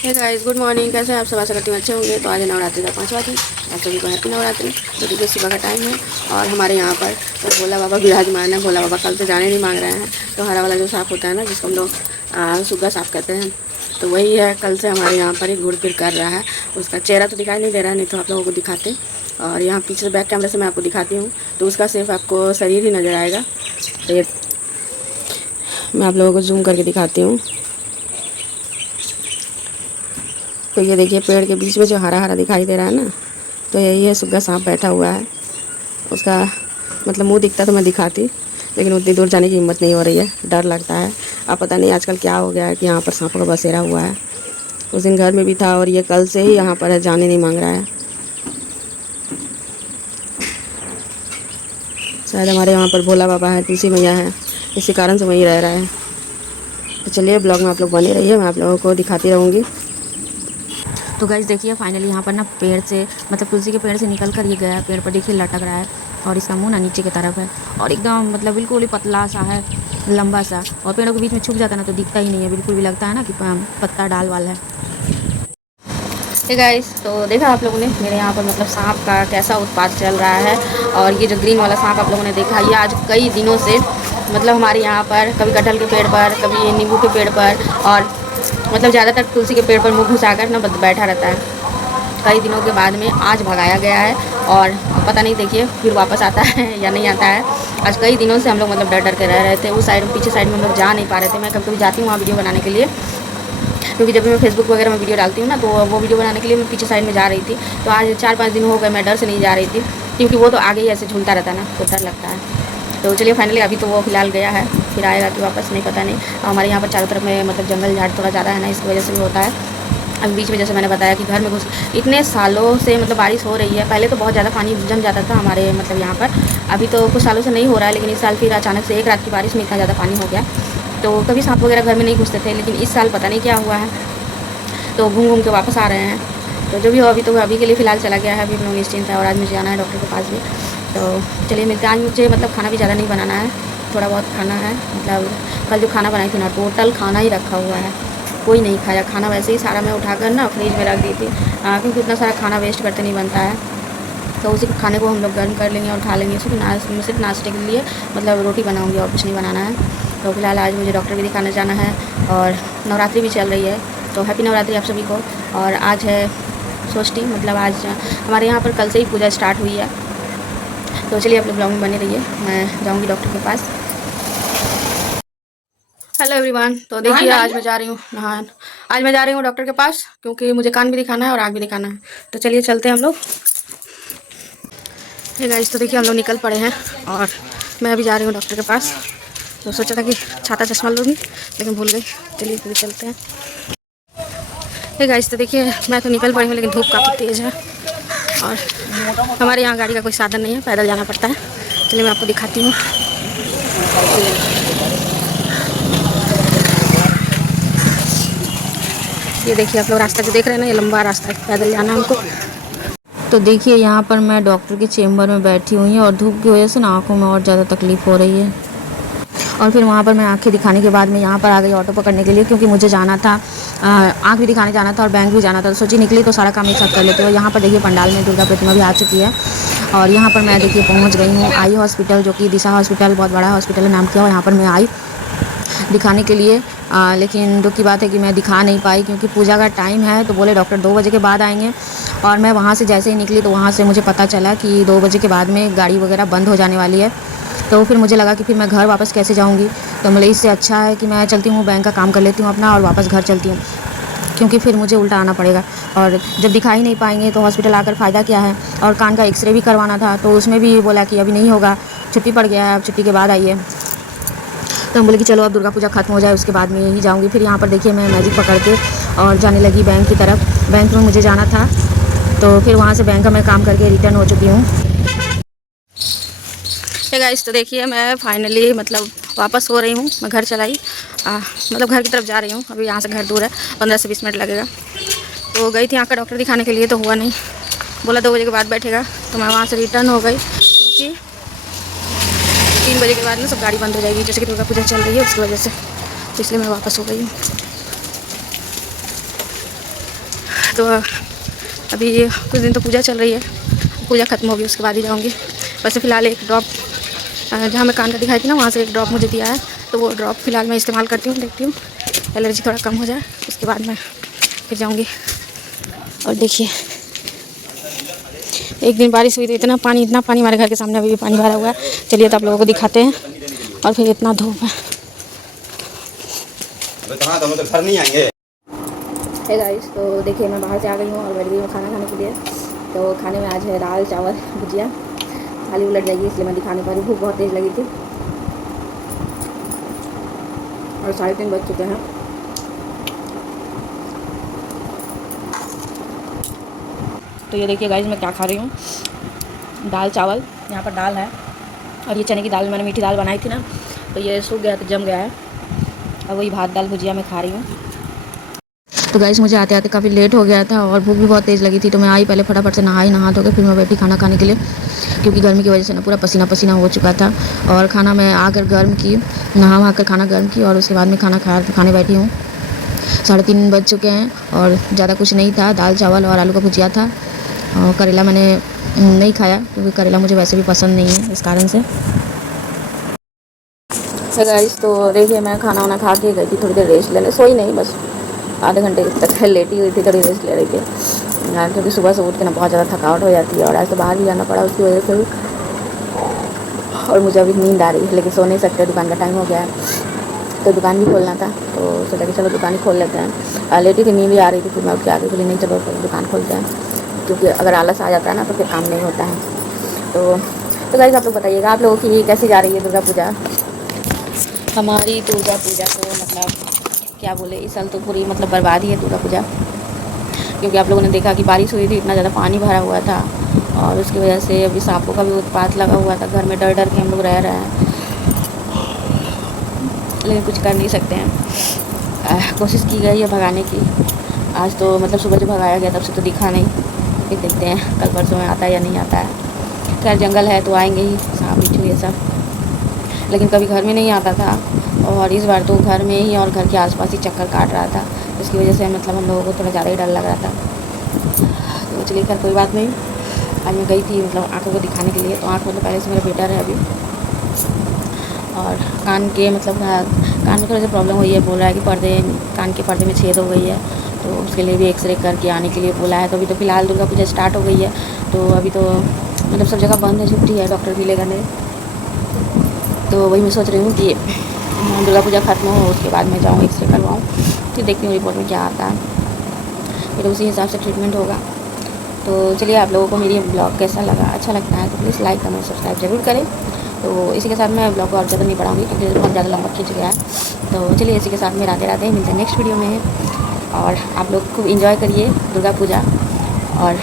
Hey guys, good morning. कैसे हैं आप सब? आशा करती हूँ अच्छे होंगे। तो आज नवरात्रि का 5वां दिन। आप सभी को हैप्पी नवरात्रि। तो देखिए सुबह का टाइम है और हमारे यहाँ पर तो भोला बाबा विराजमान है। भोला बाबा कल से जाने नहीं मांग रहे हैं। तो हरा वाला जो साफ़ होता है ना, जिसको हम लोग सुग्गा साफ़ करते हैं, तो वही है। कल से हमारे यहाँ पर एक घुड़ फिर कर रहा है। उसका चेहरा तो दिखाई नहीं दे रहा है, नहीं तो आप लोगों को दिखाते। और यहाँ पीछे से बैक कैमरे से मैं आपको दिखाती हूँ, तो उसका सिर्फ आपको शरीर ही नज़र आएगा। तो ये मैं आप लोगों को जूम करके दिखाती हूँ। तो ये देखिए पेड़ के बीच में जो हरा हरा दिखाई दे रहा है ना, तो यही है सुग्गा सांप बैठा हुआ है। उसका मतलब मुंह दिखता तो मैं दिखाती, लेकिन उतनी दूर जाने की हिम्मत नहीं हो रही है, डर लगता है। अब पता नहीं आजकल क्या हो गया है कि यहाँ पर सांपों का बसेरा हुआ है। उस दिन घर में भी था और ये कल से ही यहाँ पर है, जाने नहीं मांग रहा है। शायद हमारे यहाँ पर भोला बाबा है, तुलसी मैया है, इसी कारण से वहीं रह रहा है। तो चलिए ब्लॉग में आप लोग बने रहिए, मैं आप लोगों को दिखाती रहूँगी। तो गाइस देखिए फाइनली यहाँ पर ना पेड़ से मतलब तुलसी के पेड़ से निकल कर ये गया है। पेड़ पर देखिए लटक रहा है और इसका मुंह ना नीचे की तरफ है और एकदम मतलब बिल्कुल ही पतला सा है, लंबा सा। और पेड़ों के बीच में छुप जाता है ना तो दिखता ही नहीं है, बिल्कुल भी लगता है ना कि पत्ता डाल वाला है। हे गाइस, तो देखा आप लोगों ने मेरे यहाँ पर मतलब सांप का कैसा उत्पात चल रहा है। और ये जो ग्रीन वाला सांप आप लोगों ने देखा, ये आज कई दिनों से मतलब हमारे यहाँ पर कभी कटहल के पेड़ पर, कभी नींबू के पेड़ पर, और मतलब ज़्यादातर तुलसी के पेड़ पर मुँह घुसाकर ना बैठा रहता है। कई दिनों के बाद में आज भगाया गया है और पता नहीं देखिए फिर वापस आता है या नहीं आता है। आज कई दिनों से हम लोग मतलब डर डर के रह रहे थे। उस साइड पीछे साइड में हम लोग जा नहीं पा रहे थे। मैं कभी कभी जाती हूँ वहाँ वीडियो बनाने के लिए, क्योंकि जब भी मैं फेसबुक वगैरह में वीडियो डालती हूँ ना, तो वो वीडियो बनाने के लिए मैं पीछे साइड में जा रही थी। तो आज 4-5 दिन हो गए मैं डर से नहीं जा रही थी, क्योंकि वो तो आगे ही ऐसे झूलता रहता है ना, तो डर लगता है। तो चलिए फाइनली अभी तो वो फिलहाल गया है, फिर आएगा कि वापस नहीं पता नहीं। हमारे यहाँ पर चारों तरफ में मतलब जंगल झाड़ थोड़ा ज़्यादा है ना, इसकी वजह से भी होता है। अभी बीच में जैसे मैंने बताया कि घर में घुस इतने सालों से मतलब बारिश हो रही है। पहले तो बहुत ज़्यादा पानी जम जाता था हमारे मतलब यहाँ पर, अभी तो कुछ सालों से नहीं हो रहा है। लेकिन इस साल फिर अचानक से एक रात की बारिश में इतना ज़्यादा पानी हो गया। तो कभी सांप वगैरह घर में नहीं घुसते थे, लेकिन इस साल पता नहीं क्या हुआ है, तो घूम घूम के वापस आ रहे हैं। तो जो भी हो अभी तो अभी के लिए फ़िलहाल चला गया है। अभी हम लोग निश्चिंत है और आज मुझे जाना है डॉक्टर के पास भी। तो चलिए मिलते हैं। आज मुझे मतलब खाना भी ज़्यादा नहीं बनाना है, थोड़ा बहुत खाना है। मतलब कल जो खाना बनाई थी ना, टोटल खाना ही रखा हुआ है, कोई नहीं खाया खाना। वैसे ही सारा मैं उठाकर ना फ्रिज में रख दी थी, क्योंकि उतना सारा खाना वेस्ट करते नहीं बनता है। तो उसी खाने को हम लोग गर्म कर लेंगे और खा लेंगे। सिर्फ नाश्ते के लिए मतलब रोटी बनाऊँगी और कुछ नहीं बनाना है। तो फिलहाल आज मुझे डॉक्टर भी दिखाने जाना है और नवरात्रि भी चल रही है। तो हैप्पी नवरात्रि आप सभी को। और आज है षष्ठी, मतलब आज हमारे यहाँ पर कल से ही पूजा स्टार्ट हुई है। तो चलिए आप लोग ब्लॉग में बने रहिए, मैं जाऊँगी डॉक्टर के पास। हेलो एवरीवन, तो देखिए आज मैं जा रही हूँ नहान। आज मैं जा रही हूँ डॉक्टर के पास, क्योंकि मुझे कान भी दिखाना है और आँख भी दिखाना है। तो चलिए चलते हैं हम लोग। ये गाइस, तो देखिए हम लोग निकल पड़े हैं और मैं अभी जा रही हूँ डॉक्टर के पास। तो सोचा था कि छाता चश्मा लूँगी, लेकिन भूल गई। चलिए फिर चलते हैं। ये गाइस, तो देखिए मैं तो निकल पड़ी हूँ, लेकिन धूप काफ़ी तेज़ है और हमारे यहाँ गाड़ी का कोई साधन नहीं है, पैदल जाना पड़ता है। चलिए मैं आपको दिखाती हूँ। ये देखिए आप लोग रास्ता जो देख रहे हैं ना, ये लंबा रास्ता है, पैदल जाना है हमको। तो देखिए यहाँ पर मैं डॉक्टर के चेम्बर में बैठी हुई हूँ और धूप की वजह से ना आँखों में और ज़्यादा तकलीफ़ हो रही है। और फिर वहाँ पर मैं आँखें दिखाने के बाद मैं यहाँ पर आ गई ऑटो पकड़ने के लिए, क्योंकि मुझे जाना था, आँख भी दिखाने जाना था और बैंक भी जाना था। तो सोची निकली तो सारा काम एक साथ कर लेते हो। यहाँ पर देखिए पंडाल में दुर्गा प्रतिमा भी आ चुकी है और यहाँ पर मैं देखिए पहुँच गई हूँ आई हॉस्पिटल, जो कि दिशा हॉस्पिटल बहुत बड़ा हॉस्पिटल है, नाम किया। और यहाँ पर मैं आई दिखाने के लिए, लेकिन दुख की बात है कि मैं दिखा नहीं पाई, क्योंकि पूजा का टाइम है। तो बोले डॉक्टर 2 बजे के बाद आएंगे। और मैं वहाँ से जैसे ही निकली तो वहाँ से मुझे पता चला कि 2 बजे के बाद में गाड़ी वगैरह बंद हो जाने वाली है। तो फिर मुझे लगा कि फिर मैं घर वापस कैसे जाऊँगी। तो मतलब इससे अच्छा है कि मैं चलती हूँ, बैंक का काम कर लेती हूँ अपना और वापस घर चलती हूँ, क्योंकि फिर मुझे उल्टा आना पड़ेगा। और जब दिखा ही नहीं पाएंगे तो हॉस्पिटल आकर फ़ायदा क्या है। और कान का एक्सरे भी करवाना था, तो उसमें भी बोला कि अभी नहीं होगा, छुट्टी पड़ गया है, अब छुट्टी के बाद आइए। तो हम बोले कि चलो अब दुर्गा पूजा खत्म हो जाए उसके बाद में यही जाऊँगी। फिर यहाँ पर देखिए मैं मैजिक पकड़ के और जाने लगी बैंक की तरफ। बैंक में मुझे जाना था, तो फिर वहाँ से बैंक का मैं काम करके रिटर्न हो चुकी हूँ। गाइस, तो देखिए मैं फाइनली मतलब वापस हो रही हूँ। मैं घर चलाई, मतलब घर की तरफ जा रही हूँ। अभी यहाँ से घर दूर है, 15 से 20 मिनट लगेगा। तो गई थी आँख का डॉक्टर दिखाने के लिए, तो हुआ नहीं, बोला 2 बजे के बाद बैठेगा। तो मैं वहाँ से रिटर्न हो गई, क्योंकि 3 बजे के बाद ना सब गाड़ी बंद हो जाएगी, जैसे कि दुर्गा पूजा चल रही है उसकी वजह से। तो इसलिए मैं वापस हो गई हूँ। तो अभी कुछ दिन तो पूजा चल रही है, पूजा ख़त्म होगी उसके बाद ही जाऊँगी। वैसे फ़िलहाल एक ड्रॉप जहाँ मैं कान का दिखाई थी ना, वहाँ से एक ड्रॉप मुझे दिया है, तो वो ड्रॉप फ़िलहाल मैं इस्तेमाल करती हूँ, देखती हूँ एलर्जी थोड़ा कम हो जाए, उसके बाद मैं फिर जाऊँगी। और देखिए एक दिन बारिश हुई तो इतना पानी हमारे घर के सामने अभी भी पानी भरा हुआ है। चलिए तो आप लोगों को दिखाते हैं। और फिर इतना धूप है। तो घर नहीं आएंगे। हे गाइस, तो देखिए मैं बाहर से आ गई हूँ और बैठ गई हूँ खाना खाने के लिए। तो खाने में आज है दाल चावल भुजिया। थाली उलट जाएगी इसलिए मैं दिखा नहीं पा रही, भूख बहुत तेज़ लगी थी। और 3:30 बज चुके हैं। तो ये देखिए गाइस मैं क्या खा रही हूँ, दाल चावल। यहाँ पर दाल है और ये चने की दाल, मैंने मीठी दाल बनाई थी ना, तो ये सूख गया तो जम गया है। और वही भात दाल भुजिया मैं खा रही हूँ। तो गाइस मुझे आते आते काफ़ी लेट हो गया था और भूख भी बहुत तेज़ लगी थी, तो मैं आई पहले फटाफट से नहा धो के फिर मैं बैठी खाना खाने के लिए, क्योंकि गर्मी की वजह से ना पूरा पसीना पसीना हो चुका था। और खाना मैं आकर गर्म की, नहा कर खाना गर्म की और उसके बाद में खाने बैठी हूँ। 3:30 बज चुके हैं और ज़्यादा कुछ नहीं था, दाल चावल और आलू का भुजिया था। और करेला मैंने नहीं खाया क्योंकि करेला मुझे वैसे भी पसंद नहीं है, इस कारण से। गाइस तो देखिए मैं खाना वाना खा के गई थी थोड़ी देर रेस्ट लेने, सोई नहीं, बस आधे घंटे तक लेटी हुई थी, थोड़ी रेस्ट ले रही थी, क्योंकि सुबह से उठ के ना बहुत ज़्यादा थकावट हो जाती है और आज तो बाहर भी जाना पड़ा उसकी वजह से। और मुझे अभी नींद आ रही है लेकिन सो नहीं सकते, दुकान का टाइम हो गया है, तो दुकान भी खोलना था, तो सोचा कि चलो दुकान ही खोल लेते हैं। लेटी थी, नींद भी आ रही थी, फिर मैं उठ के आगे बोली नहीं चलो दुकान खोलते हैं, क्योंकि अगर आलस आ जाता है ना तो फिर काम नहीं होता है। तो गाइस आप लोग बताइएगा आप लोगों की कैसी जा रही है दुर्गा पूजा। हमारी दुर्गा पूजा तो मतलब क्या बोले, इस साल तो पूरी मतलब बर्बाद ही है दुर्गा पूजा, क्योंकि आप लोगों ने देखा कि बारिश हुई थी, इतना ज़्यादा पानी भरा हुआ था और उसकी वजह से अभी सांपों का भी उत्पात लगा हुआ था। घर में डर डर के हम लोग रह रहे हैं, लेकिन कुछ कर नहीं सकते हैं। कोशिश की गई है भगाने की। आज तो मतलब सुबह जो भगाया गया तब से तो दिखा नहीं, फिर देखते हैं कल परसों में आता है या नहीं आता है। खैर जंगल है तो आएंगे ही सांप बिच्छू ये सब, लेकिन कभी घर में नहीं आता था और इस बार तो घर में ही और घर के आसपास ही चक्कर काट रहा था, इसकी वजह से मतलब हम लोगों को थोड़ा ज़्यादा ही डर लग रहा था। तो चलिए खैर कोई बात नहीं। आज मैं गई थी मतलब आँखों को दिखाने के लिए, तो आँख मतलब पहले से मेरा बेटर है अभी, और कान के मतलब कान में थोड़ा सा प्रॉब्लम हुई है, बोल रहा है कि कान के पर्दे में छेद हो गई है, तो उसके लिए भी एक्सरे करके आने के लिए बोला है। तो अभी तो फ़िलहाल दुर्गा पूजा स्टार्ट हो गई है, तो अभी तो मतलब सब जगह बंद है, छुट्टी है, डॉक्टर भी लेगा नहीं। तो वही मैं सोच रही हूँ कि दुर्गा पूजा ख़त्म हो उसके बाद मैं जाऊँ एक्सरे करवाऊँ, फिर देखती हूँ रिपोर्ट में क्या आता है, फिर उसी हिसाब से ट्रीटमेंट होगा। तो चलिए आप लोगों को मेरी ब्लॉग कैसा लगा, अच्छा लगता है तो प्लीज़ लाइक कमेंट सब्सक्राइब ज़रूर करें। तो इसी के साथ मैं ब्लॉग को और ज़्यादा नहीं बढ़ाऊँगी क्योंकि बहुत ज़्यादा लंबा खींच गया है। तो चलिए इसी के साथ में राधे राधे, मिलते हैं नेक्स्ट वीडियो में। और आप लोग खूब इंजॉय करिए दुर्गा पूजा और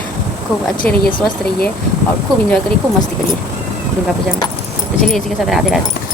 खूब अच्छे रहिए, स्वस्थ रहिए और खूब इंजॉय करिए, खूब मस्ती करिए दुर्गा पूजा में। तो चलिए इसी के साथ राधे राधे।